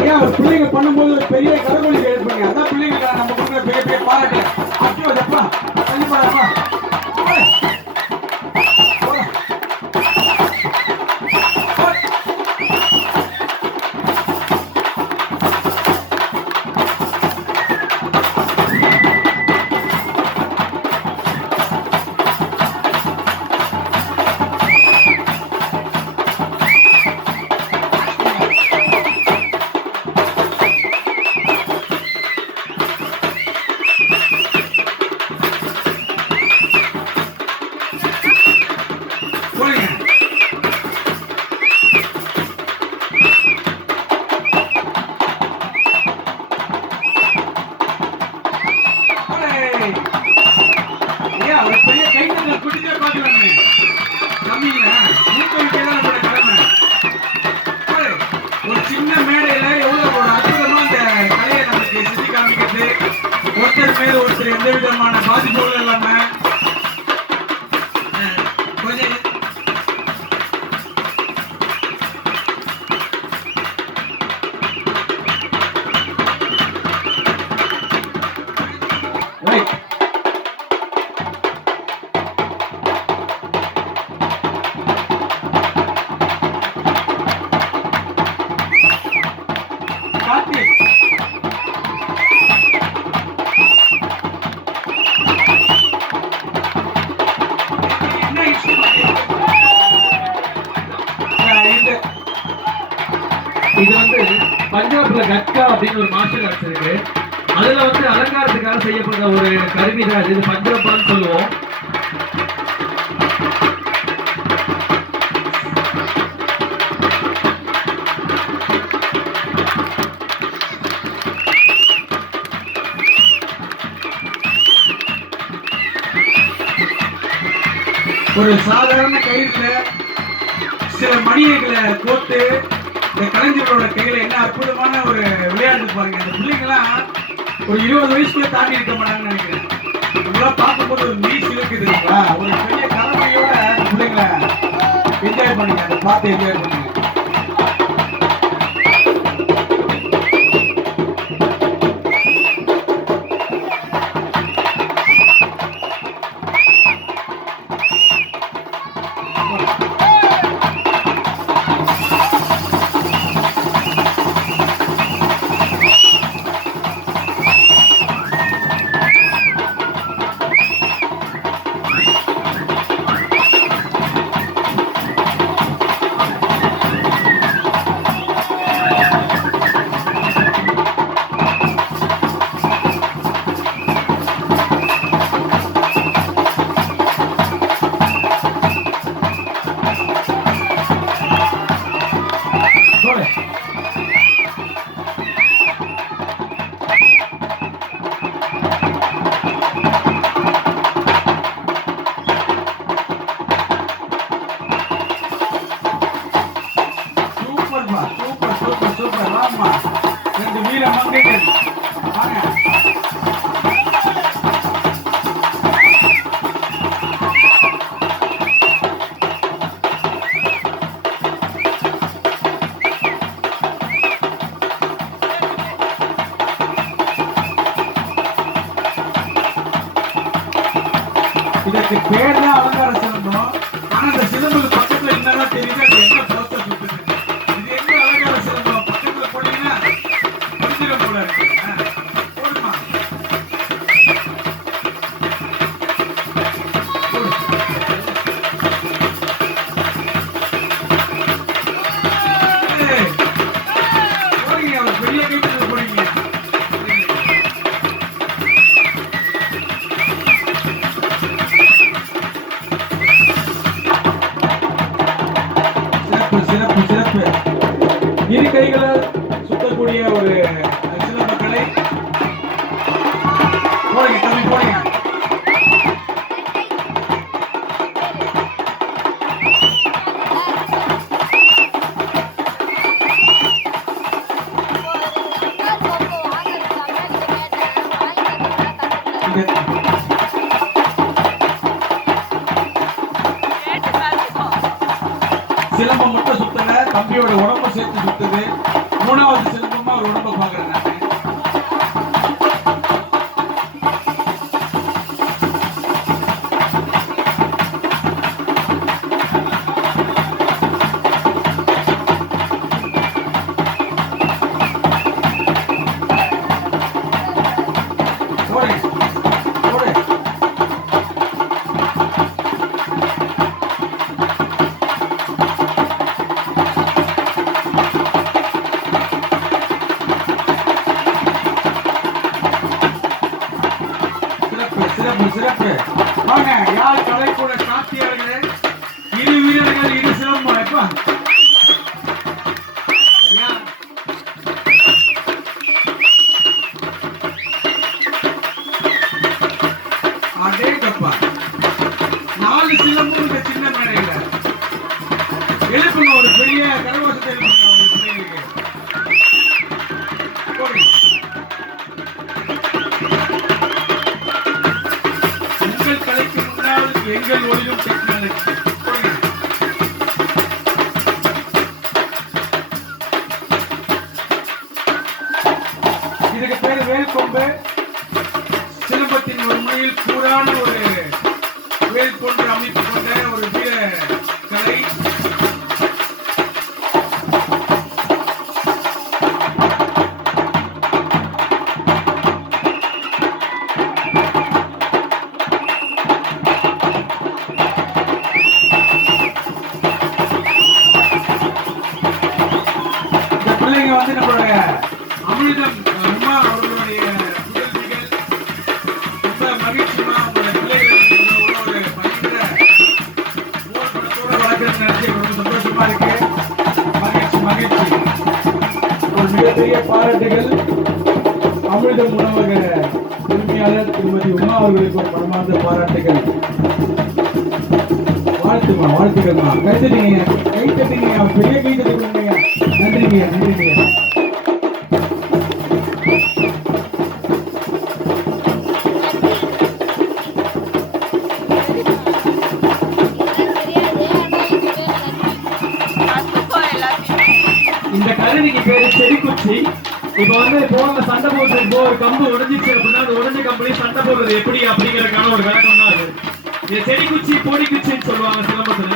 ஏன் அவர் பிள்ளைங்க பண்ணும்போது ஒரு பெரிய கரகொலி எழுப்புங்க அதான் பிள்ளைங்க நம்ம கொடுக்குற பெரிய பெரிய பாராட்டு அப்போ அப்பா தள்ளி பஞ்சாப்ல கட்கா அப்படின்னு ஒரு மாஸ்டர் ஆர்ட்ஸ் இருக்கு அதுல வந்து அலங்காரத்துக்காக செய்யப்பட்ட ஒரு கருவி தான் இது. இது பஞ்சரப்பான்னு சொல்லுவோம் ஒரு சாதாரண கயிறுல சில மணிகளை கோத்து இந்த கலைஞர்களோட கையில என்ன அற்புதமான ஒரு விளையாட்டு பாருங்க. இந்த பிள்ளைங்களாம் ஒரு இருபது வயசுக்குள்ள தாண்டி இருக்க மாட்டாங்கன்னு நினைக்கிறேன். இதெல்லாம் பார்க்கும்போது ஒரு மீஸ் இருக்குது இல்லைங்களா? ஒரு பெரிய கடமையோட பிள்ளைங்களை என்ஜாய் பண்ணுங்க. அதை பார்த்து என்ஜாய் பண்ணுங்க. இதற்கு பேர் தான் நாலு இந்த சின்ன மேடையில் எழுப்புங்க ஒரு பெரிய கரகோஷத்தை உங்கள் கலைக்கு முன்னால் எங்கள் ஒளியும் டெக்னாலஜி இதுக்கு பேர் வேல் கொம்பு சிலம்பத்தின் ஒரு முறையில் கூறான ஒரு மேற்கொண்டு அமைப்பு கொண்ட ஒரு வீர கலை. பிள்ளைங்க வந்து நம்மளுடைய அமிர்தம் மகிழ்ச்சி ஒரு மிகப்பெரிய பாராட்டுகள் அமிர்தம் உணவக உரிமையாளர் திருமதி உமா அவர்களுக்கு ஒரு மனமார்ந்த பாராட்டுகள். வாழ்த்துமா வாழ்த்துக்கள்மா? கைத்தட்டிங்க கைத்தட்டிங்க பெரிய கைத்தட்டி நன்றிங்க நன்றிங்க. போய் சண்டை போடுறது எப்படி அப்படிங்கறதுக்கான ஒரு விளக்கம் தான் அது செடி குச்சி பொடி குச்சின்னு சொல்லுவாங்க சிலம்பத்துல.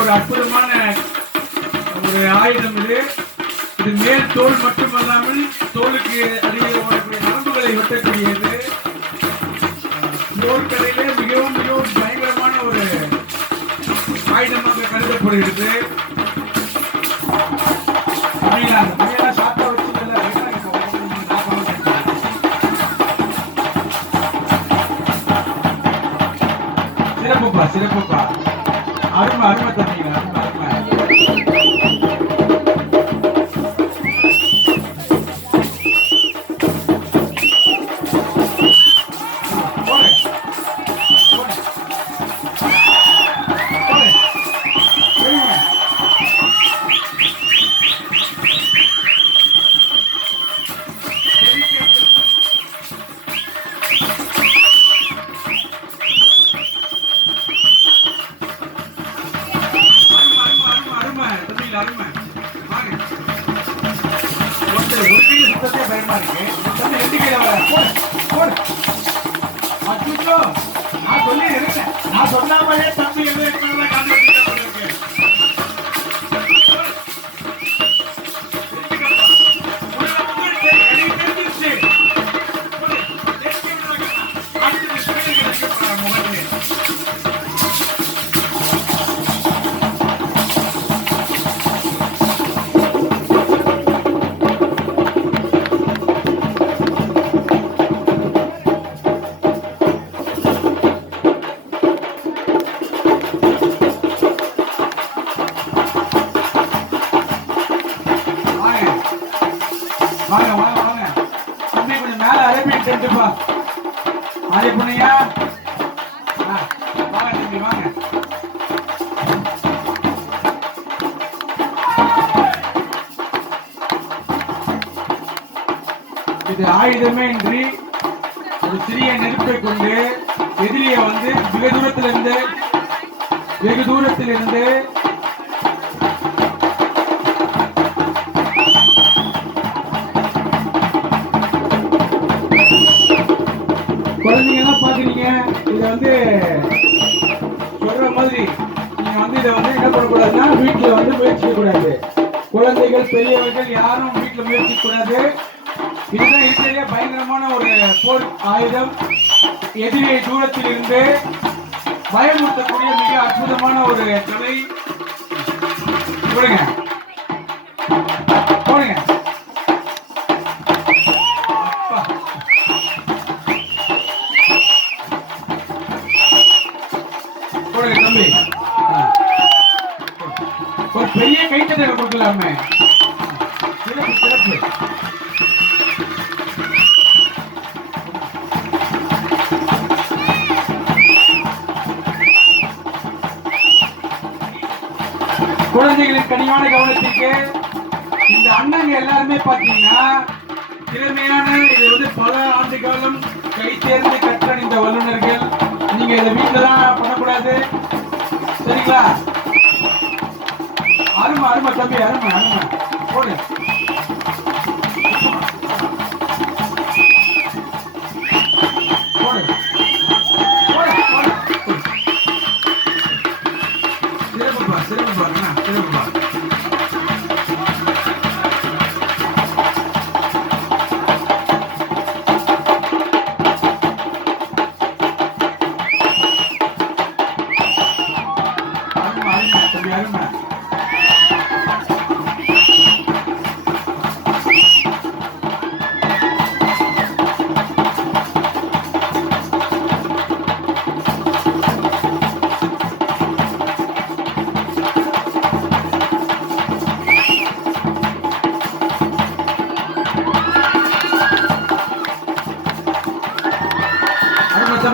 ஒரு அற்புதமான ஒரு ஆயுதம் இது. இது மேல் தோல் மட்டுமல்லாமல் தோலுக்கு அருகில் வரக்கூடிய நரம்புகளை வெட்டக்கூடியது போர்க்கலையிலே மிகவும் மிகவும் பயங்கரமான ஒரு ஆயுதமாக கருதப்படுகிறது. சிறப்புப்பா சிறப்புப்பா. அருமை அருமை தம்பிங்க அரே புண்ணியா வாங்க தம்பி வாங்க. இது ஆயுதமே இன்றி ஒரு சிறிய நெருப்பை கொண்டு எதிரியை வந்து வெகு தூரத்திலிருந்து வெகு தூரத்திலிருந்து வீட்டுல முயற்சிக்க கூடாது குழந்தைகள் பெரியவர்கள் யாரும் வீட்டில் முயற்சிக்க கூடாது இதுதான் இருக்கிறதே பயங்கரமான ஒரு போர் ஆயுதம். எதிரியை தூரத்தில் இருந்து பயமுறுத்தக்கூடிய மிக அற்புதமான ஒரு கலை கொடுங்க போடுங்க. போடுங்க தம்பி. பெரிய கைத்தட்டை கொடுக்கலாமே. சிறப்பு சிறப்பு குழந்தைகளின் கனிவான கவனத்திற்கு இந்த அண்ணங்க எல்லாருமே பாத்தீங்கன்னா திறமையான இது வந்து பல ஆண்டு காலம் கை தேர்ந்து தம்பி அருமை அருமை போடு போடு.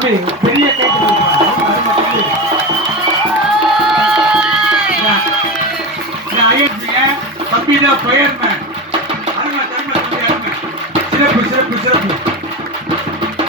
தம்பி பெரிய கைட்டு அருமை தம்பி நான் நான் ஐயப்பீங்க தம்பி தான் ஃபயர்மேன் அருமை அருமை. சிறப்பு சிறப்பு சிறப்பு.